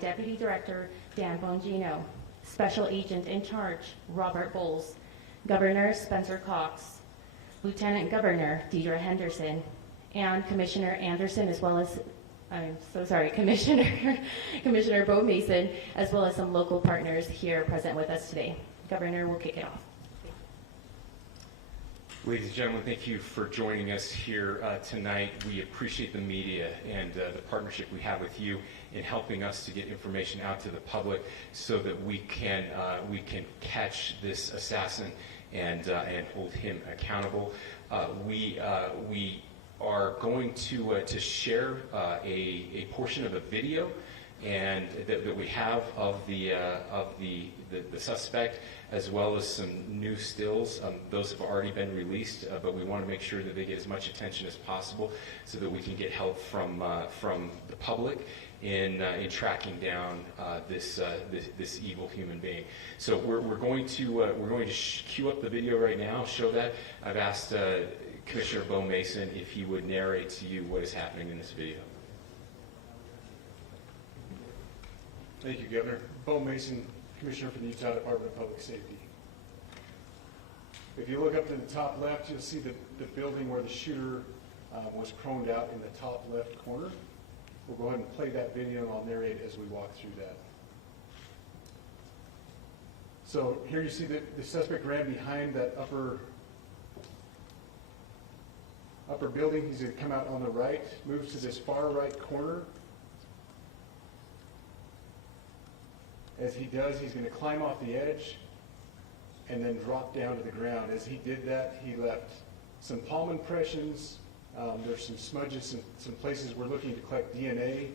Deputy Director Dan Bongino, Special Agent in Charge Robert Bowles, Governor Spencer Cox, Lieutenant Governor Deidre Henderson, and Commissioner Anderson, as well as, Commissioner Bo Mason, as well as some local partners here present with us today. Governor will kick it off. Ladies and gentlemen, thank you for joining us here tonight. We appreciate the media and the partnership we have with you in helping us to get information out to the public so that we can catch this assassin and hold him accountable. We are going to share a portion of a video and that we have of the suspect, as well as some new stills. Those have already been released, but we want to make sure that they get as much attention as possible so that we can get help from the public in tracking down this evil human being. So we're going to cue up the video right now. Show that. I've asked Commissioner Bo Mason if he would narrate to you what is happening in this video. Thank you, Governor. Bo Mason, Commissioner for the Utah Department of Public Safety. If you look up to the top left, you'll see the building where the shooter was proned out in the top left corner. We'll go ahead and play that video and I'll narrate as we walk through that. So here you see that the suspect ran behind that upper building. He's going to come out on the right, moves to this far right corner. As he does, he's going to climb off the edge and then drop down to the ground. As he did that, he left some palm impressions. There's some smudges, some places we're looking to collect DNA.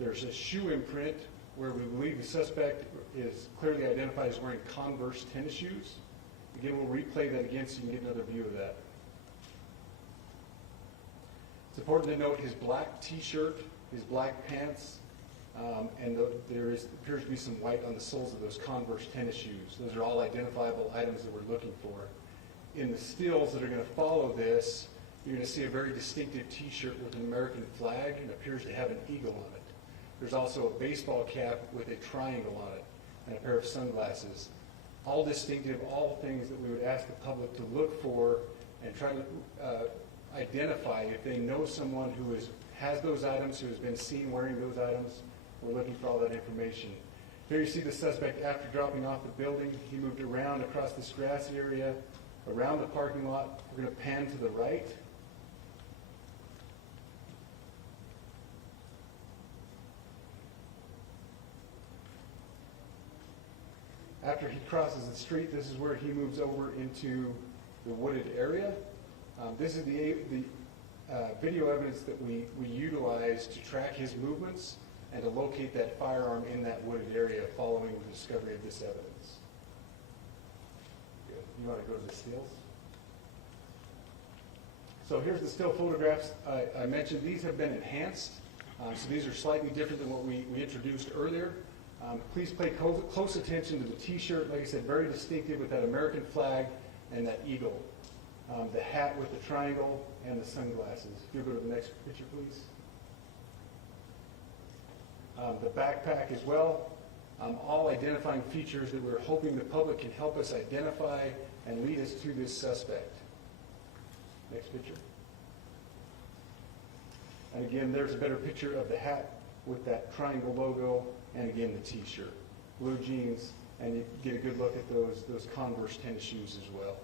There's a shoe imprint where we believe the suspect is clearly identified as wearing Converse tennis shoes. Again, we'll replay that again so you can get another view of that. It's important to note his black t-shirt, his black pants, and there appears to be some white on the soles of those Converse tennis shoes. Those are all identifiable items that we're looking for. In the stills that are going to follow this, you're going to see a very distinctive t-shirt with an American flag and appears to have an eagle on it. There's also a baseball cap with a triangle on it and a pair of sunglasses. All distinctive, all things that we would ask the public to look for and try to identify if they know someone who has those items, who has been seen wearing those items. We're looking for all that information. Here you see the suspect after dropping off the building. He moved around across this grassy area, around the parking lot. We're going to pan to the right. After he crosses the street, this is where he moves over into the wooded area. This is the video evidence that we utilize to track his movements and to locate that firearm in that wooded area following the discovery of this evidence. Good. You want to go to the stills? So here's the still photographs. I mentioned these have been enhanced. So these are slightly different than what we introduced earlier. Please pay close attention to the t-shirt. Like I said, very distinctive with that American flag and that eagle. The hat with the triangle and the sunglasses. If you'll go to the next picture, please. The backpack as well. All identifying features that we're hoping the public can help us identify and lead us to this suspect. Next picture. And again, there's a better picture of the hat with that triangle logo, and again, the t-shirt. Blue jeans, and you get a good look at those Converse tennis shoes as well.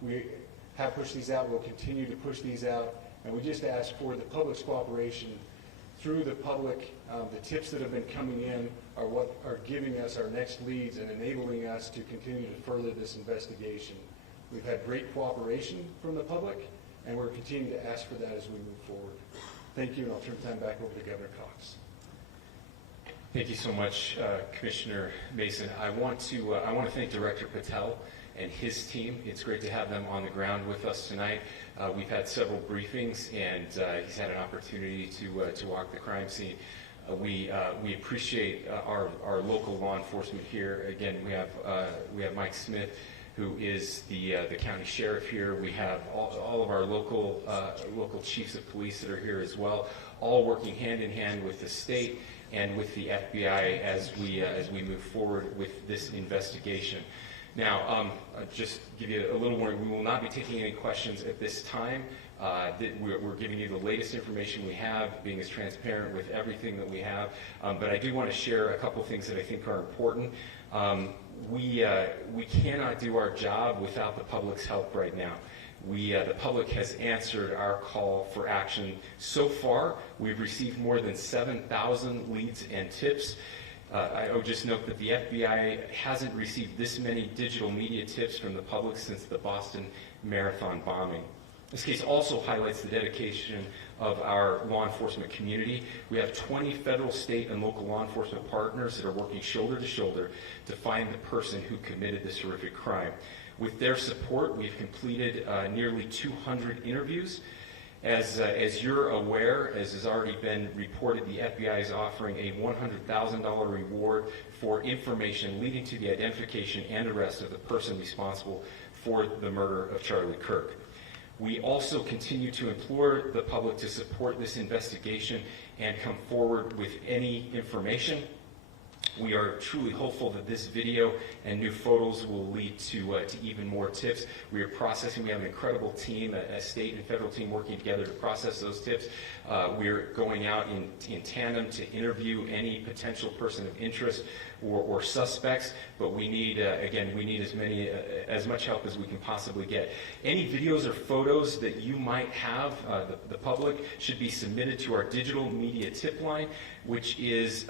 We have pushed these out. We'll continue to push these out, and we just ask for the public's cooperation through the public. The tips that have been coming in are what are giving us our next leads and enabling us to continue to further this investigation. We've had great cooperation from the public, and we're continuing to ask for that as we move forward. Thank you, and I'll turn the time back over to Governor Cox. Thank you so much, Commissioner Mason. I want to thank Director Patel and his team. It's great to have them on the ground with us tonight. We've had several briefings, and he's had an opportunity to walk the crime scene. We appreciate our local law enforcement here. Again, we have Mike Smith, who is the county sheriff here. We have all of our local chiefs of police that are here as well, all working hand in hand with the state and with the FBI as we move forward with this investigation. Now, just give you a little warning, we will not be taking any questions at this time. We're giving you the latest information we have, being as transparent with everything that we have. But I do want to share a couple things that I think are important. We cannot do our job without the public's help right now. The public has answered our call for action. So far, we've received more than 7,000 leads and tips. I would just note that the FBI hasn't received this many digital media tips from the public since the Boston Marathon bombing. This case also highlights the dedication of our law enforcement community. We have 20 federal, state, and local law enforcement partners that are working shoulder to shoulder to find the person who committed this horrific crime. With their support, we've completed nearly 200 interviews. As you're aware, as has already been reported, the FBI is offering a $100,000 reward for information leading to the identification and arrest of the person responsible for the murder of Charlie Kirk. We also continue to implore the public to support this investigation and come forward with any information. We are truly hopeful that this video and new photos will lead to even more tips. We are processing. We have an incredible team, a state and federal team working together to process those tips. We are going out in tandem to interview any potential person of interest or suspects. But we need, again, we need as much help as we can possibly get. Any videos or photos that you might have, the public, should be submitted to our digital media tip line, which is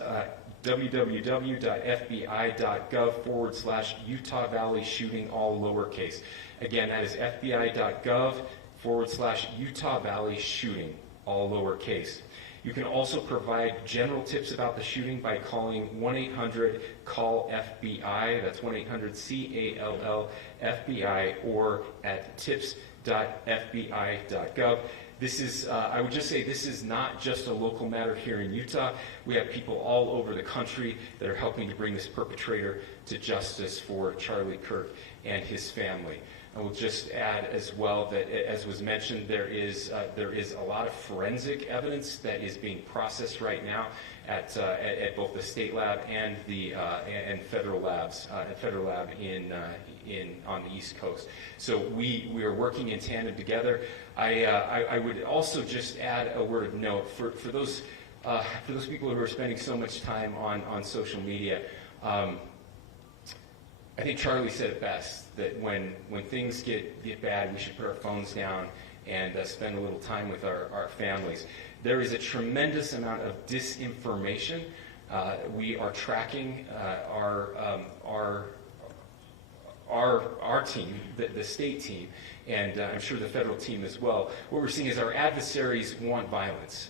www.fbi.gov/Utah Valley shooting, all lowercase. Again, that is fbi.gov/Utah Valley shooting, all lowercase. You can also provide general tips about the shooting by calling 1-800-CALL-FBI. That's 1-800-CALL-FBI, or at tips.fbi.gov. This is, I would just say, this is not just a local matter here in Utah. We have people all over the country that are helping to bring this perpetrator to justice for Charlie Kirk and his family. I will just add as well that, as was mentioned, there is a lot of forensic evidence that is being processed right now at both the state lab and the federal labs, federal lab on the East Coast. So we are working in tandem together. I would also just add a word of note for those people who are spending so much time on social media. I think Charlie said it best, that when things get bad, we should put our phones down and spend a little time with our families. There is a tremendous amount of disinformation. We are tracking our team, the state team, and I'm sure the federal team as well. What we're seeing is our adversaries want violence.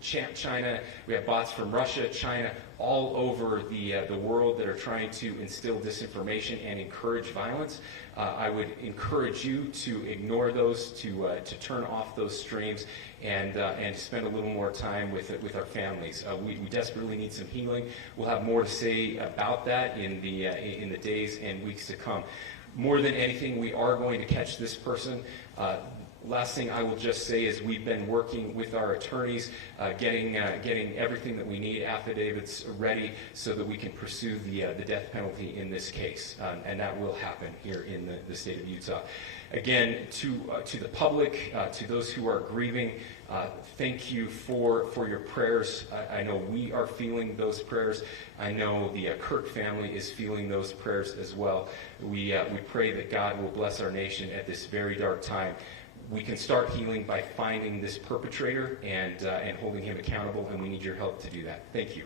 China, we have bots from Russia, China, all over the world that are trying to instill disinformation and encourage violence. I would encourage you to ignore those, to turn off those streams, and spend a little more time with our families. We desperately need some healing. We'll have more to say about that in the days and weeks to come. More than anything, we are going to catch this person. Last thing I will just say is we've been working with our attorneys, getting everything that we need, affidavits ready, so that we can pursue the death penalty in this case, and that will happen here in the state of Utah. Again, to the public, to those who are grieving, thank you for your prayers. I know we are feeling those prayers. I know the Kirk family is feeling those prayers as well. We pray that God will bless our nation at this very dark time. We can start healing by finding this perpetrator and holding him accountable, and we need your help to do that. Thank you.